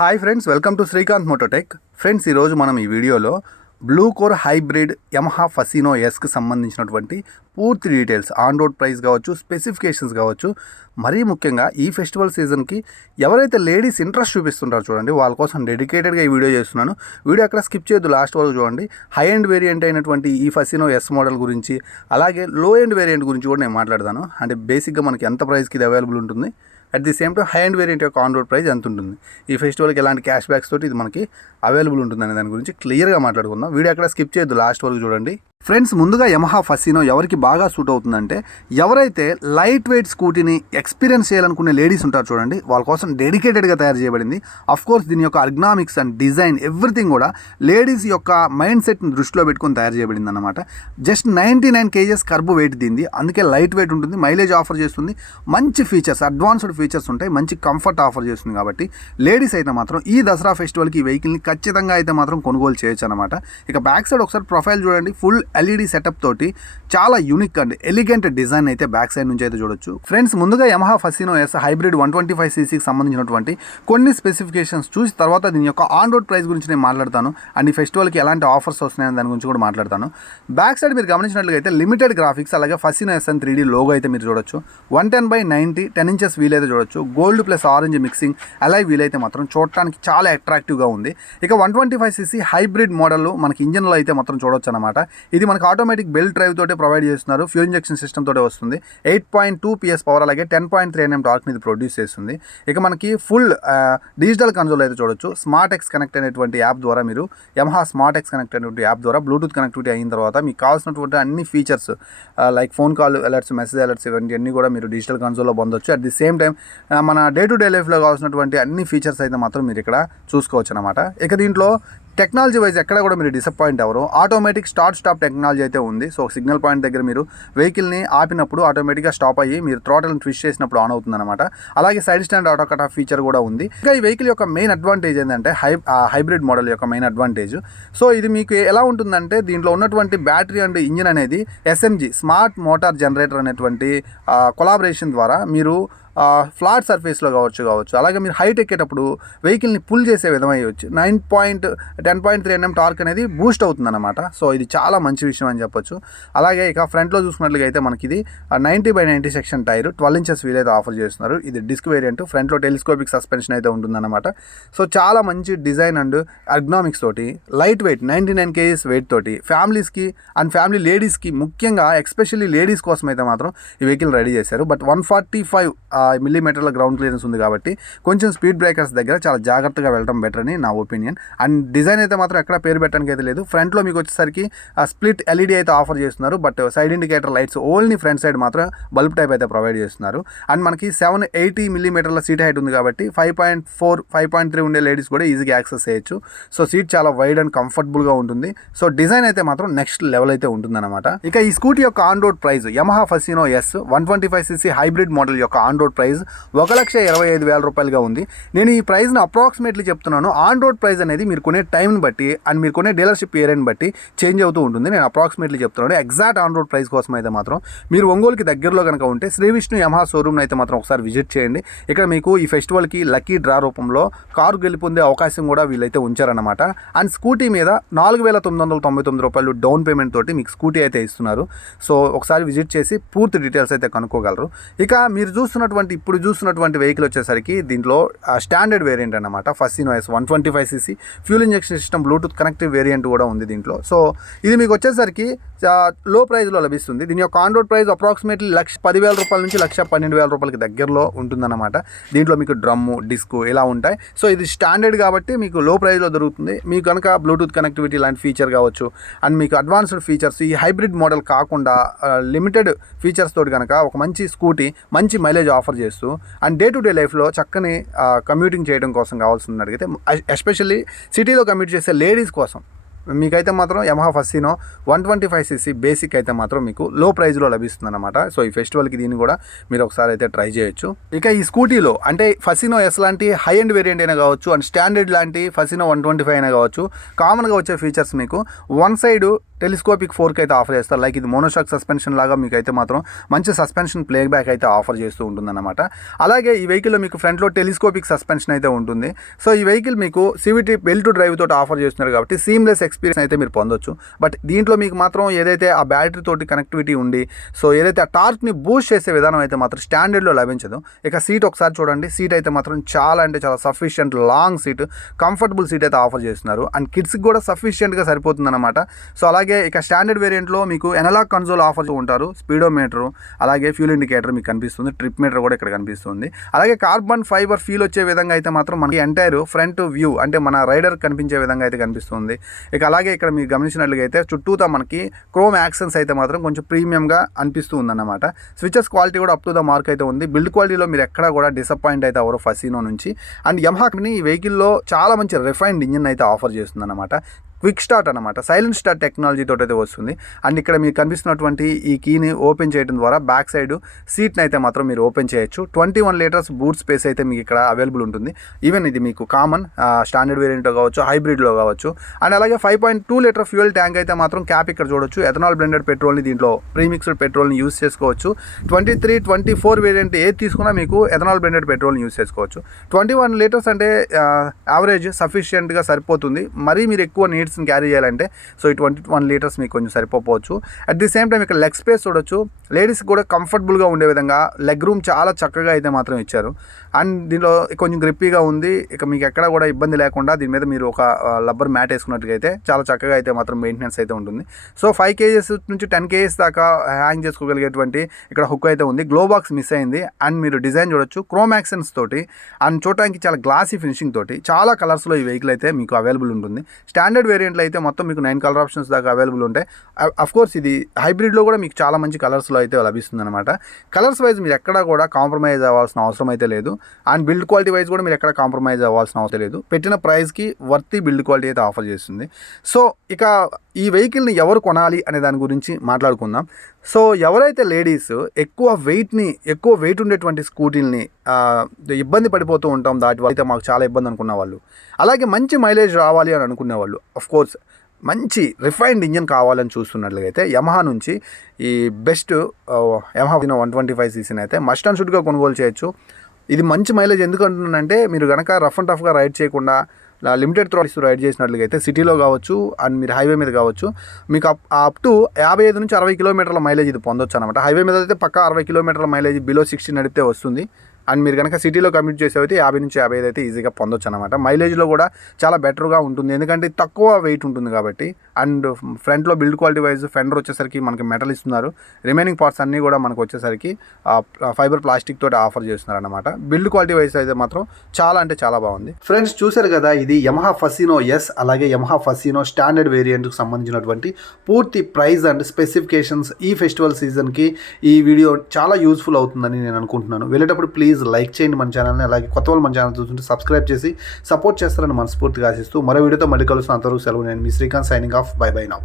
Hi friends welcome to Srikanth Mototech friends ఈరోజు మనం ఈ వీడియోలో blue core hybrid Yamaha Fascino ఎస్కి సంబంధించినటువంటి పూర్తి డీటెయిల్స్ ఆన్ రోడ్ ప్రైస్ కావచ్చు స్పెసిఫికేషన్స్ కావచ్చు మరీ ముఖ్యంగా ఈ ఫెస్టివల్ సీజన్కి ఎవరైతే లేడీస్ ఇంట్రెస్ట్ చూపిస్తుంటారో చూడండి వాళ్ళ కోసం డెడికేటెడ్గా ఈ వీడియో చేస్తున్నాను. వీడియో అక్కడ స్కిప్ చేయొద్దు లాస్ట్ వరకు చూడండి. హై ఎండ్ వేరియంట్ అయినటువంటి ఈ ఫసినో ఎస్ మోడల్ గురించి అలాగే లో ఎండ్ వేరియంట్ గురించి కూడా నేను మాట్లాడతాను. అంటే బేసిక్గా మనకి ఎంత ప్రైస్కి ఇది అవైలబుల్ ఉంటుంది? At the same time high end variant యొక్క ఆన్ రోడ్ ప్రైస్ ఎంత ఉంటుంది? ఈ ఫెస్టివల్కి ఎలాంటి క్యాష్ బ్యాక్స్ తోటి ఇది మనకి అవైలబుల్ ఉంటుందనే దాని గురించి క్లియర్గా మాట్లాడుకుందాం. వీడియో అక్కడ స్కిప్ చేయొద్దు లాస్ట్ వరకు చూడండి. ఫ్రెండ్స్ ముందుగా యమహా ఫసినో ఎవరికి బాగా సూట్ అవుతుందంటే ఎవరైతే లైట్ వెయిట్ స్కూటీని ఎక్స్పీరియన్స్ చేయాలనుకునే లేడీస్ ఉంటారు చూడండి వాళ్ళ కోసం డెడికేటెడ్గా తయారు చేయబడింది. అఫ్ కోర్స్ దీని యొక్క అర్గ్నామిక్స్ అండ్ డిజైన్ ఎవ్రీథింగ్ కూడా లేడీస్ యొక్క మైండ్ సెట్ని దృష్టిలో పెట్టుకొని తయారు చేయబడింది అనమాట just ninety nine kgs kerb weight దీంది అందుకే లైట్ వెయిట్ ఉంటుంది మైలేజ్ ఆఫర్ చేస్తుంది. మంచి ఫీచర్స్ అడ్వాన్స్డ్ ఫీచర్స్ ఉంటాయి మంచి కంఫర్ట్ ఆఫర్ చేస్తుంది కాబట్టి లేడీస్ అయితే మాత్రం ఈ దసరా ఫెస్టివల్కి ఈ వెహికల్ని ఖచ్చితంగా అయితే మాత్రం కొనుగోలు చేయొచ్చు అనమాట ఇక బ్యాక్ సైడ్ ఒకసారి ప్రొఫైల్ చూడండి ఫుల్ ఎల్ఈడి సెటప్ తోటి చాలా యూనిక్ అండ్. ఎలిగెంట్ డిజైన్ అయితే బ్యాక్ సైడ్ నుంచి అయితే చూడొచ్చు. ఫ్రెండ్స్ ముందుగా Yamaha Fascino S hybrid one twenty five సీసీకి సంబంధించినటువంటి కొన్ని స్పెసిఫికేషన్స్ చూసి తర్వాత దీని యొక్క ఆన్ రోడ్ ప్రైస్ గురించి నేను మాట్లాడతాను. అండ్ ఈ ఫెస్టివల్కి ఎలాంటి ఆఫర్స్ వస్తున్నాయని దాని గురించి కూడా మాట్లాడతాను. బ్యాక్ సైడ్ మీరు గమనించినట్లయితే లిమిటెడ్ గ్రాఫిక్స్ అలాగే ఫసినో ఎస్ అని త్రీ డీ లోగో అయితే మీరు చూడొచ్చు. One ten by ninety ten inches wheel అయితే చూడొచ్చు. గోల్డ్ ప్లస్ ఆరెంజ్ మిక్సింగ్ అలాగే వీల్ అయితే మాత్రం చూడటానికి చాలా అట్రాక్టివ్గా ఉంది. ఇక one twenty five CC hybrid model మనకి ఇంజన్లో అయితే మాత్రం చూడొచ్చు అనమాట ఇది మనకు ఆటోమేటిక్ బెల్ట్ డ్రైవ్ తోటే ప్రొవైడ్ చేస్తున్నారు. ఫ్యూల్ ఇంజెక్షన్ సిస్టమ్ తోటే వస్తుంది. Eight point two PS power అలాగే టెన్ పాయింట్ త్రీ ఎన్ఎం టార్క్ని ఇది ప్రొడ్యూస్ చేస్తుంది. ఇక మనకి ఫుల్ డిజిటల్ కన్సోల్ అయితే చూడొచ్చు. స్మార్ట్ ఎక్స్ కనెక్ట్ అయినటువంటి యాప్ ద్వారా మీరు యమహా స్మార్ట్ ఎక్స్ కనెక్ట్ అయినటువంటి యాప్ ద్వారా బ్లూటూత్ కనెక్టివిటీ అయిన తర్వాత మీకు కావాల్సినటువంటి అన్ని features like phone call alerts message alerts ఇవన్నీ అన్నీ కూడా మీరు డిజిటల్ కన్సోల్లో పొందొచ్చు. అట్ ది సేమ్ టైం మన డే టు డే లైఫ్లో కావాల్సినటువంటి అన్ని ఫీచర్స్ అయితే మాత్రం మీరు ఇక్కడ చూసుకోవచ్చు అనమాట ఇక దీంట్లో టెక్నాలజీ వైజ్ ఎక్కడ కూడా మీరు డిసప్పాయింట్ అవ్వరు. ఆటోమేటిక్ స్టార్ట్ స్టాప్ టెక్నాలజీ అయితే ఉంది. సో సిగ్నల్ పాయింట్ దగ్గర మీరు వెహికల్ని ఆపినప్పుడు ఆటోమేటిక్గా స్టాప్ అయ్యి మీరు థ్రోటల్ని ట్విస్ట్ చేసినప్పుడు ఆన్ అవుతుంది అనమాట అలాగే side stand auto cut off feature కూడా ఉంది. ఇంకా ఈ వెహికల్ యొక్క మెయిన్ అడ్వాంటేజ్ ఏంటంటే హై హైబ్రిడ్ మోడల్ యొక్క మెయిన్ అడ్వాంటేజ్ సో ఇది మీకు ఎలా ఉంటుందంటే దీంట్లో ఉన్నటువంటి బ్యాటరీ అండ్ ఇంజిన్ అనేది ఎస్ఎంజి స్మార్ట్ మోటార్ జనరేటర్ అనేటువంటి కొలాబరేషన్ ద్వారా మీరు ఫ్లాట్ సర్ఫేస్లో కావచ్చు కావచ్చు. అలాగే మీరు హైట్ ఎక్కేటప్పుడు వెహికల్ని పుల్ చేసే విధం అయ్యొచ్చు nine point ten point three NM torque అనేది బూస్ట్ అవుతుంది అనమాట సో ఇది చాలా మంచి విషయం అని చెప్పొచ్చు. అలాగే ఇక ఫ్రంట్లో చూసుకున్నట్లుగా అయితే మనకి ఇది ninety by ninety section tyre twelve inches wheel అయితే ఆఫర్ చేస్తున్నారు. ఇది డిస్క్ వేరియంట్ ఫ్రంట్లో టెలిస్కోపిక్ సస్పెన్షన్ అయితే ఉంటుందన్నమాట. సో చాలా మంచి డిజైన్ అండ్ అర్గ్నామిక్స్ తోటి light weight ninety nine kgs weight తోటి ఫ్యామిలీస్కి అండ్ ఫ్యామిలీ లేడీస్కి ముఖ్యంగా ఎక్స్పెషల్లీ లేడీస్ కోసం అయితే మాత్రం ఈ వెహికల్ రెడీ చేశారు. బట్ వన్ ఫార్టీ ఫైవ్ మిల్లీమీటర్ల గ్రౌండ్ క్లియరెన్స్ ఉంది కాబట్టి కొంచెం స్పీడ్ బ్రేకర్స్ దగ్గర చాలా జాగ్రత్తగా వెళ్ళడం బెటర్ అని నా ఒపీనియన్ అండ్ డిజైన్ అయితే మాత్రం ఎక్కడ పేరు పెట్టడానికి అయితే లేదు. ఫ్రంట్లో మీకు వచ్చేసరికి స్ప్లిట్ ఎల్ఈడి అయితే ఆఫర్ చేస్తున్నారు. But side indicator lights only front side మాత్రం బల్బ్ టైప్ అయితే ప్రొవైడ్ చేస్తున్నారు. అండ్ మనకి సెవెన్ ఎయిటీ మిల్లీమీటర్ల సీట్ హైట్ ఉంది కాబట్టి five point four five point three ఉండే లేడీస్ కూడా ఈజీగా యాక్సెస్ చేయొచ్చు. సో సీట్ చాలా వైడ్ అండ్ కంఫర్టబుల్గా ఉంటుంది. సో డిజైన్ అయితే మాత్రం నెక్స్ట్ లెవెల్ అయితే ఉంటుందన్నమాట. ఇక ఈ స్కూటీ యొక్క on road price Yamaha Fascino S one twenty five CC hybrid model యొక్క ఆన్ రోడ్ ప్రైస్ ఒక లక్ష ఇరవై ఐదు వేల రూపాయలుగా ఉంది. నేను ఈ ప్రైస్ని అప్రాక్సిమేట్లీ చెప్తున్నాను. ఆన్ రోడ్ ప్రైస్ అనేది మీరు కొనే టైంని బట్టి అండ్ మీరు కొనే డీలర్షిప్ ఏరియాని బట్టి చేంజ్ అవుతూ ఉంటుంది. నేను అప్రాక్సిమేట్లీ చెప్తున్నాను. ఎగ్జాక్ట్ ఆన్ రోడ్ ప్రైస్ కోసం అయితే మాత్రం మీరు ఒంగోలుకి దగ్గరలో కనుక ఉంటే శ్రీ విష్ణు యమహా షోరూమ్ని అయితే మాత్రం ఒకసారి విజిట్ చేయండి. ఇక్కడ మీకు ఈ ఫెస్టివల్కి లక్కీ డ్రా రూపంలో కారు గెలుపొందే అవకాశం కూడా వీళ్ళైతే ఉంచారన్నమాట. అండ్ స్కూటీ మీద నాలుగు వేల తొమ్మిది వందల తొంభై తొమ్మిది రూపాయలు డౌన్ పేమెంట్ తోటి మీకు స్కూటీ అయితే ఇస్తున్నారు. సో ఒకసారి విజిట్ చేసి పూర్తి డీటెయిల్స్ అయితే కనుక్కోగలరు. ఇక మీరు చూస్తున్నటువంటి ఇప్పుడు చూస్తున్నటువంటి వెహికల్ వచ్చేసరికి దీంట్లో స్టాండర్డ్ వేరియంట్ అనమాట first invoice one twenty five CC fuel injection system bluetooth connective variant కూడా ఉంది దీంట్లో. సో ఇది మీకు వచ్చేసరికి లో ప్రైస్లో లభిస్తుంది. దీని యొక్క on road price approximately lakh పదివేల రూపాయల నుంచి లక్ష పన్నెండు వేల రూపాయలకి దగ్గరలో ఉంటుందన్నమాట. దీంట్లో మీకు డ్రమ్ము డిస్క్ ఇలా ఉంటాయి. సో ఇది స్టాండర్డ్ కాబట్టి మీకు లో ప్రైస్లో దొరుకుతుంది. మీకు కనుక బ్లూటూత్ కనెక్టివిటీ లాంటి ఫీచర్ కావచ్చు అండ్ మీకు అడ్వాన్స్డ్ ఫీచర్స్ ఈ హైబ్రిడ్ మోడల్ కాకుండా లిమిటెడ్ ఫీచర్స్ తోటి కనుక ఒక మంచి స్కూటీ మంచి మైలేజ్ ఆఫర్ చేస్తూ అండ్ డే టు డే లైఫ్లో చక్కని కమ్యూటింగ్ చేయడం కోసం కావాల్సింది అడిగితే ఎస్పెషల్లీ సిటీలో కమ్యూట్ చేసే లేడీస్ కోసం. మీకైతే మాత్రం Yamaha Fascino one twenty five CC basic అయితే మాత్రం మీకు లో ప్రైస్లో లభిస్తుంది అనమాట సో ఈ ఫెస్టివల్కి దీన్ని కూడా మీరు ఒకసారి అయితే ట్రై చేయొచ్చు. ఇక ఈ స్కూటీలో అంటే ఫసినో ఎస్ లాంటి హై అండ్ వేరియంట్ అయినా కావచ్చు అండ్ స్టాండర్డ్ లాంటి ఫసినో వన్ ట్వంటీ ఫైవ్ అయినా కావచ్చు కామన్గా వచ్చే ఫీచర్స్ మీకు వన్ సైడ్ టెలిస్కోపిక్ ఫోర్క్ అయితే ఆఫర్ చేస్తారు. లైక్ ఇది మోనోషాక్ సస్పెన్షన్ లాగా మీకు అయితే మాత్రం మంచి సస్పెన్షన్ ప్లే బ్యాక్ అయితే ఆఫర్ చేస్తూ ఉంటుందన్నమాట. అలాగే ఈ వెహికల్లో మీకు ఫ్రంట్లో టెలిస్కోపిక్ సస్పెన్షన్ అయితే ఉంటుంది. సో ఈ వెహికల్ మీకు సివిటీ బెల్ టు డ్రైవ్ తోటి ఆఫర్ చేస్తున్నారు కాబట్టి సీమ్లెస్ ఎక్స్పీరియన్స్ అయితే మీరు పొందొచ్చు. బట్ దీంట్లో మీకు మాత్రం ఏదైతే ఆ బ్యాటరీ తోటి కనెక్టివిటీ ఉండి సో ఏదైతే ఆ టార్క్ని బూస్ట్ చేసే విధానం అయితే మాత్రం స్టాండర్డ్లో లభించదు. ఇక సీట్ ఒకసారి చూడండి. సీట్ అయితే మాత్రం చాలా అంటే చాలా sufficient long seat comfortable seat అయితే ఆఫర్ చేస్తున్నారు. అండ్ కిడ్స్కి కూడా సఫిషియంట్గా సరిపోతుందన్నమాట. సో అలాగే ఇక స్టాండర్డ్ వేరియంట్లో మీకు ఎనలాగ్ కన్సోల్ ఆఫర్ ఉంటారు. స్పీడోమీటరు అలాగే ఫ్యూల్ ఇండికేటర్ మీకు కనిపిస్తుంది. ట్రిప్ మీటర్ కూడా ఇక్కడ కనిపిస్తుంది. అలాగే కార్బన్ ఫైబర్ ఫీల్ వచ్చే విధంగా అయితే మాత్రం మనకి ఎంటైర్ ఫ్రంట్ వ్యూ అంటే మన రైడర్ కనిపించే విధంగా అయితే కనిపిస్తుంది. ఇక అలాగే ఇక్కడ మీరు గమనించినట్లుగా అయితే చుట్టూతా మనకి క్రోమ్ యాక్సెన్స్ అయితే మాత్రం కొంచెం ప్రీమియంగా అనిపిస్తూ ఉందన్నమాట. స్విచెస్ క్వాలిటీ కూడా అప్ టు ద మార్క్ అయితే ఉంది. బిల్డ్ క్వాలిటీలో మీరు ఎక్కడ కూడా డిసప్పాయింట్ అయితే అవరు ఫసీనో నుంచి. అండ్ యమహా కంపెనీ ఈ వెహికల్లో చాలా మంచి రిఫైన్డ్ ఇంజిన్ అయితే ఆఫర్ చేస్తుంది అనమాట క్విక్ స్టార్ట్ అనమాట సైలెంట్ స్టార్ట్ టెక్నాలజీ అయితే వస్తుంది. అండ్ ఇక్కడ మీకు కనిపిస్తున్నటువంటి ఈ కీని ఓపెన్ చేయడం ద్వారా బ్యాక్ సైడ్ సీట్ని అయితే మాత్రం మీరు ఓపెన్ చేయొచ్చు. Twenty one litres boot space అయితే మీకు ఇక్కడ అవైలబుల్ ఉంటుంది. ఈవెన్ ఇది మీకు కామన్ స్టాండర్డ్ వేరియంట్లో కావచ్చు హైబ్రిడ్లో కావచ్చు. అండ్ అలాగే five point two litre fuel tank అయితే మాత్రం క్యాప్ ఇక్కడ చూడొచ్చు. ఎథనాల్ బ్లెండెడ్ పెట్రోల్ని దీంట్లో ప్రీమిక్స్డ్ పెట్రోల్ని యూస్ చేసుకోవచ్చు. Twenty three twenty four variant ఏది తీసుకున్నా మీకు ఎథనాల్ బ్లెండెడ్ పెట్రోల్ని యూస్ చేసుకోవచ్చు. ట్వంటీ వన్ లీటర్స్ అంటే యావరేజ్ సఫిషియెంట్గా సరిపోతుంది. మరీ మీరు ఎక్కువ నీడ్స్ని క్యారీ చేయాలంటే సో ఈ ట్వంటీ వన్ లీటర్స్ మీకు కొంచెం సరిపోవచ్చు. అట్ ది సేమ్ టైం ఇక్కడ లెగ్ స్పేస్ చూడొచ్చు. లేడీస్ కూడా కంఫర్టబుల్గా ఉండే విధంగా లెగ్ రూమ్ చాలా చక్కగా అయితే మాత్రం ఇచ్చారు. అండ్ దీనిలో కొంచెం గ్రిప్పీగా ఉంది. ఇక మీకు ఎక్కడ కూడా ఇబ్బంది లేకుండా దీని మీద మీరు ఒక లబ్బర్ మ్యాట్ వేసుకున్నట్టుగా అయితే చాలా చక్కగా అయితే మాత్రం మెయింటెనెన్స్ అయితే ఉంటుంది. సో ఫైవ్ కేజెస్ నుంచి టెన్ కేజెస్ దాకా హ్యాంగ్ చేసుకోగలిగేటువంటి ఇక్కడ హుక్ అయితే ఉంది. గ్లో బాక్స్ మిస్ అయింది. అండ్ మీరు డిజైన్ చూడొచ్చు. క్రోమ్ యాక్సెన్స్ తోటి అండ్ చూడటానికి చాలా గ్లాసీ ఫినిషింగ్ తోటి చాలా కలర్స్లో ఈ వెహికల్ అయితే మీకు అవైలబుల్ ఉంటుంది. స్టాండర్డ్ వేరియంట్లో అయితే మొత్తం మీకు నైన్ కలర్ ఆప్షన్స్ దాకా అవైలబుల్ ఉంటాయి. అఫ్ కోర్స్ ఇది హైబ్రిడ్లో కూడా మీకు చాలా మంచి కలర్స్లో అయితే లభిస్తుంది అనమాట కలర్స్ వైజ్ మీరు ఎక్కడా కూడా కాంప్రమైజ్ అవ్వాల్సిన అవసరం అయితే లేదు. అండ్ బిల్డ్ క్వాలిటీ వైజ్ కూడా మీరు ఎక్కడ కాంప్రమైజ్ అవ్వాల్సిన అవసరం లేదు. పెట్టిన ప్రైస్కి వర్తి బిల్డ్ క్వాలిటీ అయితే ఆఫర్ చేస్తుంది. సో ఇక ఈ వెహికల్ని ఎవరు కొనాలి అనే దాని గురించి మాట్లాడుకుందాం. సో ఎవరైతే లేడీస్ ఎక్కువ వెయిట్ని ఎక్కువ వెయిట్ ఉండేటువంటి స్కూటీల్ని ఇబ్బంది పడిపోతూ ఉంటాం దాటి వల్ల అయితే మాకు చాలా ఇబ్బంది అనుకున్న వాళ్ళు. అలాగే మంచి మైలేజ్ రావాలి అని అనుకునే వాళ్ళు. కోర్స్ మంచి రిఫైన్డ్ ఇంజిన్ కావాలని చూస్తున్నట్లయితే యమహా నుంచి ఈ best Yamaha one twenty five సీసీని అయితే మస్ట్ అండ్ షుడ్గా కొనుగోలు చేయొచ్చు. ఇది మంచి మైలేజ్ ఎందుకు అంటున్నానంటే మీరు కనుక రఫ్ అండ్ టఫ్గా రైడ్ చేయకుండా లిమిటెడ్ త్రోట్స్ రైడ్ చేసినట్లయితే సిటీలో కావచ్చు అండ్ మీరు హైవే మీద కావచ్చు మీకు అప్ అప్ టు యాభై ఐదు నుంచి అరవై కిలోమీటర్ల మైలేజ్ ఇది పొందొచ్చు అనమాట హైవే మీద అయితే పక్క అరవై కిలోమీటర్ల మైలేజ్ బిలో సిక్స్టీ నడిపితే వస్తుంది. అండ్ మీరు కనుక సిటీలో కమ్యూట్ చేసేవైతే యాభై నుంచి యాభై ఐదు అయితే ఈజీగా పొందొచ్చు అనమాట మైలేజ్లో కూడా చాలా బెటర్గా ఉంటుంది. ఎందుకంటే తక్కువ వెయిట్ ఉంటుంది కాబట్టి అండ్ ఫ్రంట్లో బిల్డ్ క్వాలిటీ వైజ్ ఫెండర్ వచ్చేసరికి మనకి మెటల్ ఇస్తున్నారు. రిమైనింగ్ పార్ట్స్ అన్నీ కూడా మనకు వచ్చేసరికి ఫైబర్ ప్లాస్టిక్ తోటి ఆఫర్ చేస్తున్నారు అనమాట బిల్డ్ క్వాలిటీ వైజ్ అయితే మాత్రం చాలా అంటే చాలా బాగుంది. ఫ్రెండ్స్ చూశారు కదా ఇది యమహా ఫసినో ఎస్ అలాగే యమహా ఫసినో స్టాండర్డ్ వేరియంట్కి సంబంధించినటువంటి పూర్తి ప్రైస్ అండ్ స్పెసిఫికేషన్స్ ఈ ఫెస్టివల్ సీజన్కి ఈ వీడియో చాలా యూస్ఫుల్ అవుతుందని నేను అనుకుంటున్నాను. వెళ్ళేటప్పుడు ప్లీజ్ ప్లీజ్ లైక్ చేయండి మన ఛానల్ని. అలాగే కొత్త వాళ్ళు మన ఛానల్ చూస్తుంటే సబ్స్క్రైబ్ చేసి సపోర్ట్ చేస్తారని మనస్ఫూర్తిగా ఆశిస్తూ మరో వీడియోతో మళ్ళీ కలుస్తున్న అంతవరకు సెలవు నేను మీ Srikanth signing off bye bye now